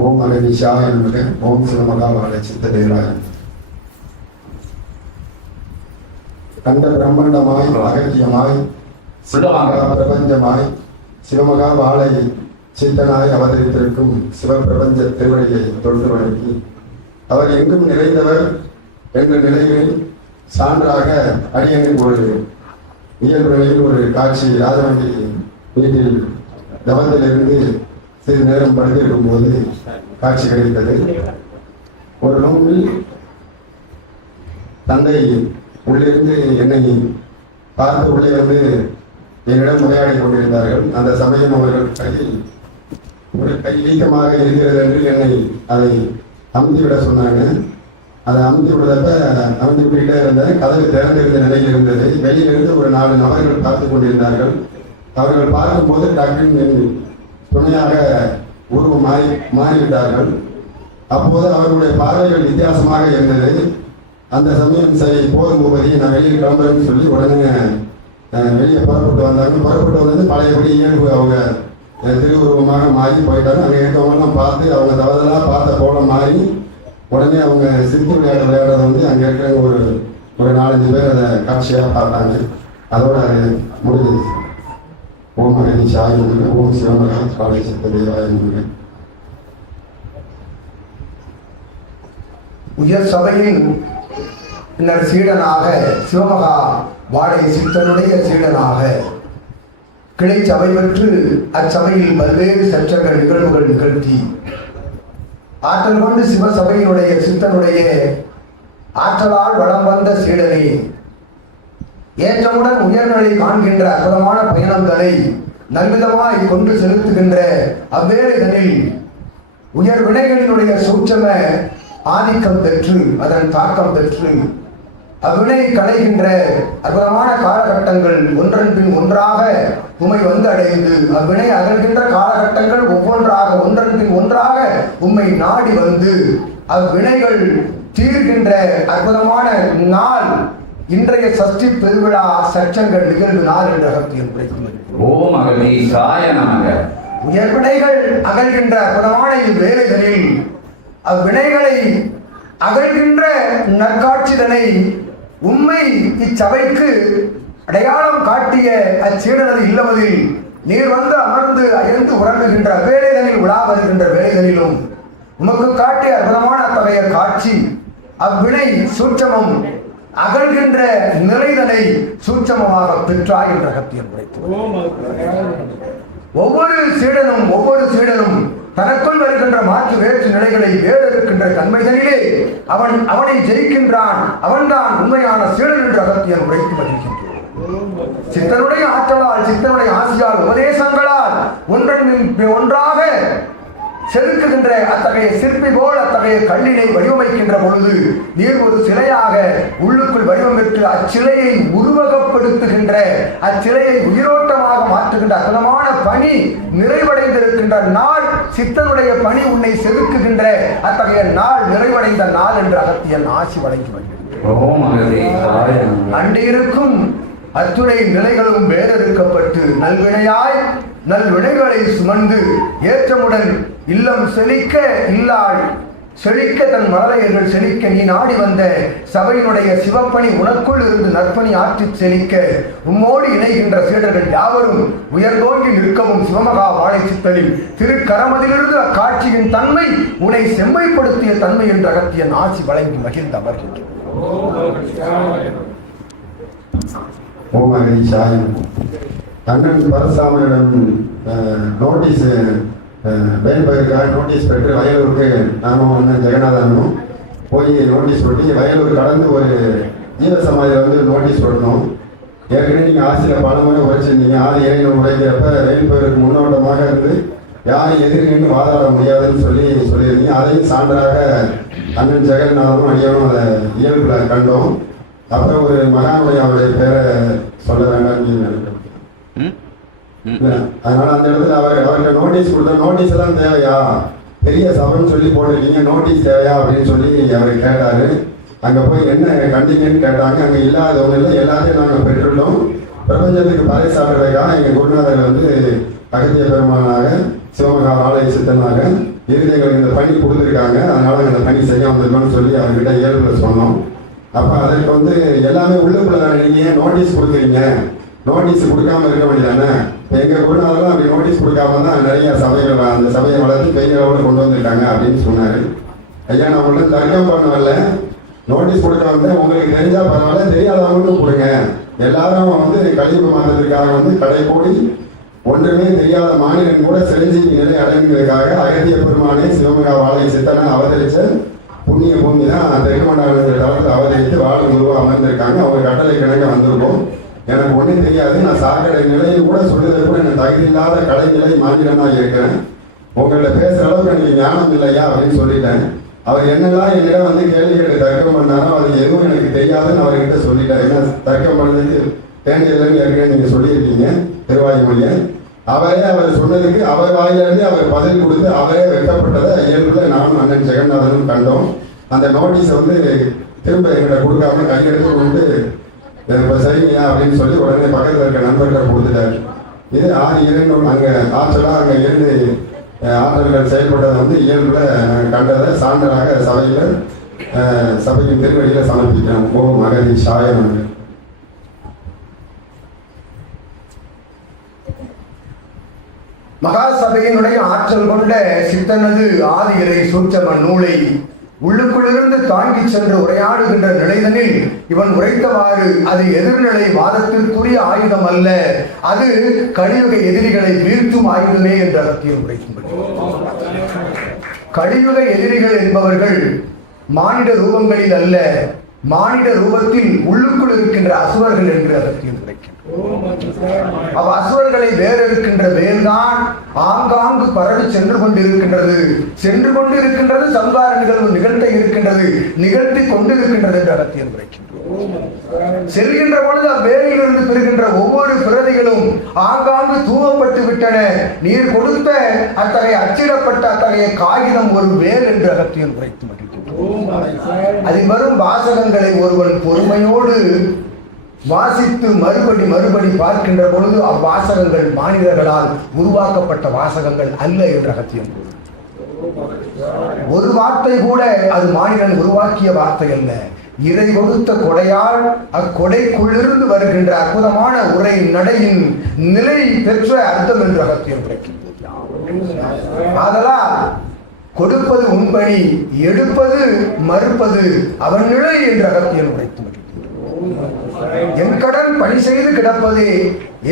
ஓம் அகதீஷாய நமக. ஓம் சிவமகாவாழ சித்ததேவாய. கண்ட பிரம்மாண்டமாய் அகத்தியமாய் பிரபஞ்சமாய் சிவமகா வாழை சித்தனாய் அவதரித்திருக்கும் சிவபிரபஞ்ச திருவடியை தொன்று வணங்கி அவர் எங்கும் நிறைந்தவர் என்ற நிலையில் சான்றாக அடியனின் ஒரு இயல்பு நிலையில் ஒரு காட்சி ராஜவண்டி வீட்டில் தவத்திலிருந்து சிறிது நேரம் படுத்திருக்கும் போது காட்சி கிடைத்தது. ஒரு ரூமில் தந்தை உள்ளிருந்து என்னை பார்த்து உள்ளே வந்து என்னிடம் உரையாடி கொண்டிருந்தார்கள். அந்த சமயம் அவர்கள் கையில் ஒரு கை வீக்கமாக இருக்கிறது என்று என்னை அதை அமுத்திவிட சொன்னாங்க. அதை அமுத்தி விடுறப்ப அமுத்தி விட்டுக்கிட்டே இருந்தேன். கதவு திறந்திருந்த நிலையில் இருந்தது. வெளியிலிருந்து ஒரு 4 நபர்கள் பார்த்து கொண்டிருந்தார்கள். அவர்கள் பார்க்கும்போது டக்குன்னு துணையாக உருவம் மாறிவிட்டார்கள். அப்போது அவர்களுடைய பார்வைகள் வித்தியாசமாக இருந்தது. அந்த சமயம் சரி போதும் பூபதி, நான் வெளியில் கிளம்புறேன்னு சொல்லி உடனே வெளியே புறப்பட்டு வந்தாங்க. புறப்பட்டு வந்தது பழையபடி இயல்பு அவங்க திருவுருவமாக மாறி போயிட்டாங்க. அங்கே இருக்கவங்கலாம் பார்த்து அவங்க தவறுதலாக பார்த்த கோலம் மாறி உடனே அவங்க சித்து விளையாடுறத வந்து அங்கே இருக்கிறவங்க ஒரு 4-5 பேர் அதை காட்சியாக பார்த்தாங்க. அதோட அது முடிஞ்சது. ஓம் அகதீஷாய நமக. ஓம் சிவமகா வாழை சித்ததேவாய நமக. உயர் சபையின் பின்னர் சீடனாக சிவமகா வாழை சித்தனுடைய சீடனாக கிளை சபை பெற்று அச்சபையில் பல்வேறு சச்சங்க நிகழ்வுகள் நிகழ்த்தி ஆற்றல் கொண்டு சிவசபையினுடைய சித்தனுடைய ஆற்றலால் வளம் வந்த சீடனை ஏற்றமுடன் உயர்நிலை காண்கின்ற அற்புதமான பயணங்களை நல்விதமாய் கொண்டு செலுத்துகின்ற அவ்வேளைகளில் உயர் வினைகளினுடைய சூட்சம ஆதிக்கம் பெற்று அதன் தாக்கம் பெற்று அவ்வினை களைகின்ற அற்புதமான காலகட்டங்கள் ஒன்றன் பின் ஒன்றாக உம்மை வந்து அடைந்து அவ்வினை அகழ்கின்ற காலகட்டங்கள் ஒவ்வொன்றாக ஒன்றன் பின் ஒன்றாக உம்மை நாடி வந்து அவ்வினைகள் தீர்கின்ற அற்புதமான நாள் இன்றைய சஷ்டி பெருவிழா சச்சங்கள் நிகழ்வு நாள் என்ற அகத்தியம் கிடைக்கும். ஓம் அகதீஷாய நமக. உயர்வினைகள் அகழ்கின்ற அற்புதமான இவ்வேளைகளில் அவ்வினைகளை அகழ்கின்ற நற்காட்சிதனை உண்மை இச்சபைக்கு அடையாளம் காட்டிய அச்சீடனது இல்லமதில் நீர் வந்து அமர்ந்து அயர்ந்து உறங்குகின்ற அவ்வேளைகளில் உலா வருகின்ற வேளைகளிலும் உமக்கு காட்டிய அற்புதமான அத்தகைய காட்சி அவ்வினை சூட்சமம் அகழ்கின்ற நிறைதனை சூட்சமமாக பெற்றாய் என்ற அகத்தியம் கிடைத்தது. ஒவ்வொரு சீடனும் தனக்குள் வருகின்ற மாற்று வேற்று நிலைகளை வேறு இருக்கின்ற தன்மைகளிலே அவனை ஜெயிக்கின்றான். அவன்தான் உண்மையான சீடன் என்று அகத்தியம் உரைத்து வருகின்றான். சித்தனுடைய ஆற்றலால் சித்தனுடைய ஆசியால் உபதேசங்களால் ஒன்றன் ஒன்றாக செதுக்குகின்ற அத்தகைய சிற்பி போல் அத்தகைய கல்லினை வடிவமைக்கின்ற பொழுது நீர் ஒரு சிலையாக உள்ளுக்குள் வடிவமைத்து அச்சிலையை உருவகப்படுத்துகின்ற அச்சிலையை உயிரோட்டமாக மாற்றுகின்ற அற்புதமான பணி நிறைவடைந்திருக்கின்ற நாள் சித்தனுடைய பணி உன்னை செதுக்குகின்ற அத்தகைய நாள் நிறைவடைந்த நாள் என்று அகத்தியன் ஆசி வழங்கி வருகிறது. அண்டிருக்கும் அத்துணை நிலைகளும் வேறறுக்கப்பட்டு நல்வினையாய் நல்வினைகளை சுமந்து ஏற்றமுடன் இல்லம் செழிக்க இல்லாள் செழிக்க தன் மலரையர்கள் செழிக்க நீ நாடி வந்த சபையினுடைய சிவப்பணி உனக்குள் இருந்து நற்பணி ஆற்றி செழிக்க உம்மோடு இணைகின்ற சீடர்கள் யாவரும் உயர்ந்தோங்கி நிற்கவும் சிவமகா வாழை சித்தலில் திருக்கரமதிலிருந்து அக்காட்சியின் தன்மை உன்னை செம்மைப்படுத்திய தன்மை என்ற அகத்தியன் ஆசி வழங்கி மகிழ்ந்து அமர்கின்றோம். ஓம் அகதீஷாய. தங்கன் பரசாமியிடம் நோட்டீஸ் வேல்பயிருக்காக நோட்டீஸ் பெற்று வயலூருக்கு நானும் அண்ணன் ஜெகநாதனும் போய் நோட்டீஸ் ஒட்டி வயலூர் கடந்து ஒரு ஜீவசமாதியில் வந்து நோட்டீஸ் ஒட்டணும். ஏற்கனவே நீங்கள் ஆசிரியர் பல முறை உரைச்சிருந்தீங்க. ஆதி இறைவன் உரைக்கிறப்ப வேல்பயிருக்கு முன்னோட்டமாக இருந்து யாரும் எதிர்த்து வாதாட முடியாதுன்னு சொல்லியிருந்தீங்க. அதையும் சான்றாக அண்ணன் ஜெகநாதனும் அடியானும் அதை இயல்பில் கண்டோம். அப்புறம் ஒரு மகானுடைய அவருடைய பேரை சொல்ல வேண்டாம்னு நினைக்கிறேன். அதனால அந்த இடத்துல அவருக்கு நோட்டீஸ் கொடுத்த நோட்டீஸ் எல்லாம் தேவையா, பெரிய சபைன்னு சொல்லி போட்டிருக்கீங்க, நோட்டீஸ் தேவையா அப்படின்னு சொல்லி அவர் கேட்டாரு. அங்க போய் என்ன கண்டிங்கன்னு கேட்டாங்க. அங்க இல்லாதவங்க இல்லை, எல்லாத்தையும் நாங்கள் பெற்றுள்ளோம். பிரபஞ்சத்துக்கு பறைசாடுறதுக்காக எங்க குருநாதர் வந்து அகத்திய பெருமானாக சிவமகா வாழை சித்தனாக இறுதி எங்களுக்கு இந்த பணி கொடுத்துருக்காங்க, அதனால இந்த பணி செய்யாமல் இருக்கோம்னு சொல்லி அவர்கிட்ட இயல்பில் சொன்னோம். அப்போ அதற்கு வந்து எல்லாமே உள்ளுக்குள்ள தானே, நீங்கள் ஏன் நோட்டீஸ் கொடுக்குறீங்க, நோட்டீஸ் கொடுக்காம இருக்க வேண்டியதானே. இப்போ எங்கள் குருநாதெல்லாம் அப்படி நோட்டீஸ் கொடுக்காம தான் நிறைய சபைகள் அந்த சபையை வளர்த்து பெரிய அளவில் கொண்டு வந்திருக்காங்க அப்படின்னு சொன்னார். ஐயா நான் உங்களுக்கு தர்க்கம் பண்ணவில்லை, நோட்டீஸ் கொடுக்க வந்து உங்களுக்கு தெரிஞ்சால் பரவாயில்ல, தெரியாதவங்களுக்கும் கொடுங்க. எல்லாரும் வந்து கழிவு மாற்றத்திற்காக வந்து கடை கூடி ஒன்றுமே தெரியாத மாநிலம் கூட சிரஞ்சீவி நிலை அடைங்கிறதுக்காக அகத்திய பெருமானே சிவமகா வாழை சித்தனை அவதரிச்ச புண்ணிய பூமி தான் தெற்கு மண்டலத்தில் தளத்தில் அவதரித்து வாழும் குருவாக அமர்ந்திருக்காங்க. அவங்க கட்டளை கிணங்க வந்திருக்கோம். எனக்கு ஒன்றும் தெரியாது, நான் சாக்கடை நிலையில் கூட சொல்லுறது கூட எனக்கு தகுதி இல்லாத கடை நிலை மாநிலமாக இருக்கிறேன். உங்கள்கிட்ட பேசுகிற அளவுக்கு எனக்கு ஞானம் இல்லையா அப்படின்னு சொல்லிட்டேன். அவர் என்னெல்லாம் என்னிடம் வந்து கேள்வி கேட்டு தர்க்கம் பண்ணாரோ அது எதுவும் எனக்கு தெரியாதுன்னு அவர்கிட்ட சொல்லிட்டேன். என்ன தர்க்கம் பண்ணதுக்கு வேண்டியதுன்னு ஏற்கனவே நீங்கள் சொல்லியிருக்கீங்க திருவாயுமொழியை. அவர் சொன்னதுக்கு அவர் வாயிலிருந்து அவர் பதில் கொடுத்து அவரே வெட்டப்பட்டதை இயல்புல நானும் அண்ணன் ஜெகநாதனும் கண்டோம். அந்த நோட்டீஸை வந்து திரும்ப எங்கிட்ட கொடுக்காம கையெடுத்து கொண்டு இப்போ சரிங்கய்யா அப்படின்னு சொல்லி உடனே பக்கத்தில் இருக்க நண்பர்கிட்ட கொடுத்துட்டாரு. இது 6-2 அங்கே ஆற்றலாக அங்கே இருந்து ஆற்றல்கள் செயல்பட்டதை வந்து இயல்புல கண்டதை சான்றாக சபையின் திருவடியில் சமர்ப்பிக்கிறோம். ஓ மகதி சாயம். மகாசபையினுடைய ஆற்றல் கொண்ட சித்தனது ஆதி இறை சூட்சம நூலை உள்ளுக்குள்ளிருந்து தாங்கி சென்று உரையாடுகின்ற நிலைதனில் இவன் உரைத்தவாறு அது எதிர்நிலை வாதத்திற்குரிய ஆயுதம் அல்ல, அது கலியுக எதிரிகளை வீழ்த்தும் ஆயுதமே என்ற அர்த்தம் உரைக்கும்படி. கலியுக எதிரிகள் என்பவர்கள் மானிட ரூபங்களில் அல்ல, மானிட ரூபத்தில் உள்ளுக்குள் இருக்கின்ற அசுரர்கள் என்று அர்த்தம் உரைக்கின்றனர். அசுரர்களை வேறெடுக்கின்ற வேல்தான் ஆங்காங்கு பரவி சென்று கொண்டிருக்கின்றது சம்ஹார நிகழ்வு நிகழ்த்த இருக்கின்றது, நிகழ்த்தி கொண்டிருக்கின்றது என்று அகத்தியன் உரைக்கின்றோம். செல்கின்ற பொழுது அவ்வேலிலிருந்து பெறுகின்ற ஒவ்வொரு பிரதிகளும் ஆங்காங்கு தூவப்பட்டு விட்டன. நீர் கொடுத்த அத்தகைய அச்சிடப்பட்ட அத்தகைய காகிதம் ஒரு வேல் என்று அகத்தியன் உரைத்து மகிழ்கின்றோம். அதில் வரும் வாசகங்களை ஒருவன் பொறுமையோடு வாசித்து மறுபடி பார்க்கின்ற பொழுது அவ்வாசகங்கள் மாநிலங்களால் உருவாக்கப்பட்ட வாசகங்கள் அல்ல என்ற அகத்தியம். ஒரு வார்த்தை கூட அது மாநிலன் உருவாக்கிய வார்த்தை அல்ல, இறை கொடுத்த கொடையால் அக்கொடைக்குள்ளிருந்து வருகின்ற அற்புதமான உரை நடையின் நிலை பெற்ற அர்த்தம் என்று அகத்தியம் கிடைக்கின்றது. ஆதலால் கொடுப்பது உண்பணி, எடுப்பது மறுப்பது அவன் நிலை என்று அகத்தியம் உரைத்து என் கடன் பணி செய்து கிடப்பதே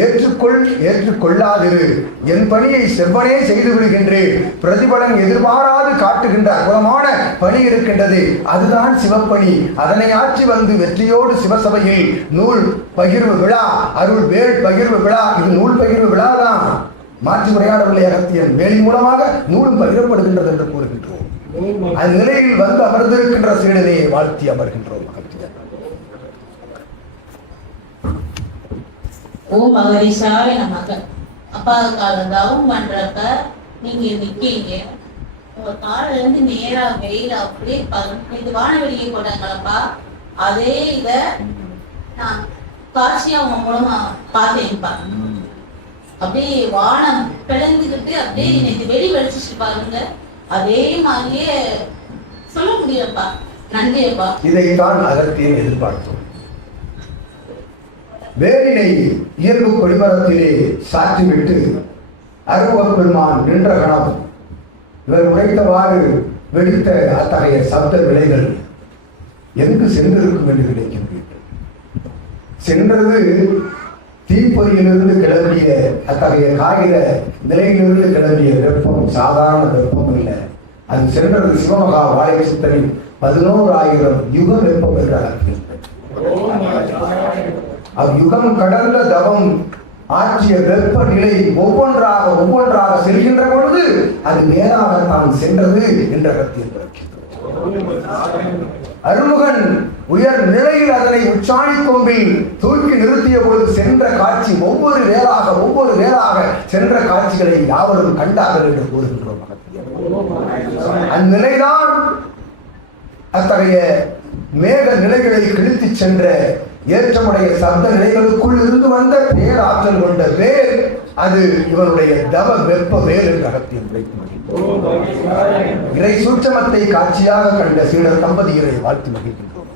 ஏற்றுக்கொள்ளாதிரு, என் பணியை செவ்வனே செய்து விடுகின்றேன், பிரதிபலன் எதிர்பாராது காட்டுகின்ற அற்புதமான பணி இருக்கின்றது, அதுதான் சிவப்பணி. அதனை ஆட்சி வந்து வெற்றியோடு சிவசபையில் நூல் பகிர்வு விழா, அருள் வேள் பகிர்வு விழா, இது நூல் பகிர்வு விழா தான். மாற்றி உரையாடவில்லை அகத்தியன், வேலி மூலமாக நூலும் பகிரப்படுகின்றது என்று கூறுகின்றோம். அந்த நிலையில் வந்து அமர்ந்திருக்கின்ற சீடனையை வாழ்த்தி அமர்கின்றோம். ஓ மகரிஷாவே நமக்கு. அப்பா காலம் பண்றப்ப நீங்க நிக்கீங்க, உங்க காலில இருந்து நேரா வெயில் அப்படியே இது வானவெளியை போட்டாங்களப்பா. அதே இத நான் காட்சியா உங்க மூலமா பார்த்தேன்ப்பா. அப்படியே வானம் பிளந்துக்கிட்டு அப்படியே இன்னைக்கு வெளி வெளிச்சிட்டு பாருங்க, அதே மாதிரியே சொல்ல முடியப்பா. நன்றியப்பா. இதைத்தான் அகத்தியம் எதிர்பார்த்தோம். வேலினை இயல்பு கொடிமரத்திலே சாற்றிவிட்டு அருவப் பெருமான் நின்ற கணம் இவர் உரைத்தவாறு வெடித்த அத்தகைய சப்த விலைகள் எங்கு சென்றிருக்கும் என்று நினைக்கின்றீர்கள்? சென்றது தீப்பொறியிலிருந்து கிளம்பிய அத்தகைய காகித நிலையிலிருந்து கிளம்பிய வெப்பம் சாதாரண வெப்பம் இல்லை. அது சென்றது சிவமகா வாழை சித்தரின் 11,000 யுக வெப்பம் என்று அழைக்கின்றது. அவ்யுகம் கடந்த தவம் ஆற்றிய வெப்ப நிலை ஒவ்வொன்றாக செல்கின்ற பொழுது அது மேலாகத்தான் சென்றது என்ற கருத்தில் அருமுகன் உயர் நிலையில் அதனை உச்சாணி கொம்பில் தூக்கி நிறுத்திய பொழுது சென்ற காட்சி ஒவ்வொரு வேளாக சென்ற காட்சிகளை யாவரும் கண்டார்கள் என்று கூறுகின்றோம். அந்நிலைதான் அத்தகைய மேக நிலைகளை கிழித்து சென்ற ஏற்றமுடைய சப்த நிலைகளுக்குள் இருந்து வந்த பேராற்றல் கொண்ட வேல் அது இவனுடைய தவ வெப்ப வேல் என்று அகத்தியன் உரைத்து மகிழ்ந்தார். இறை சூட்சமத்தை காட்சியாக கண்ட சீடர் தம்பதியரை வாழ்த்து மகிழ்கின்றோம்.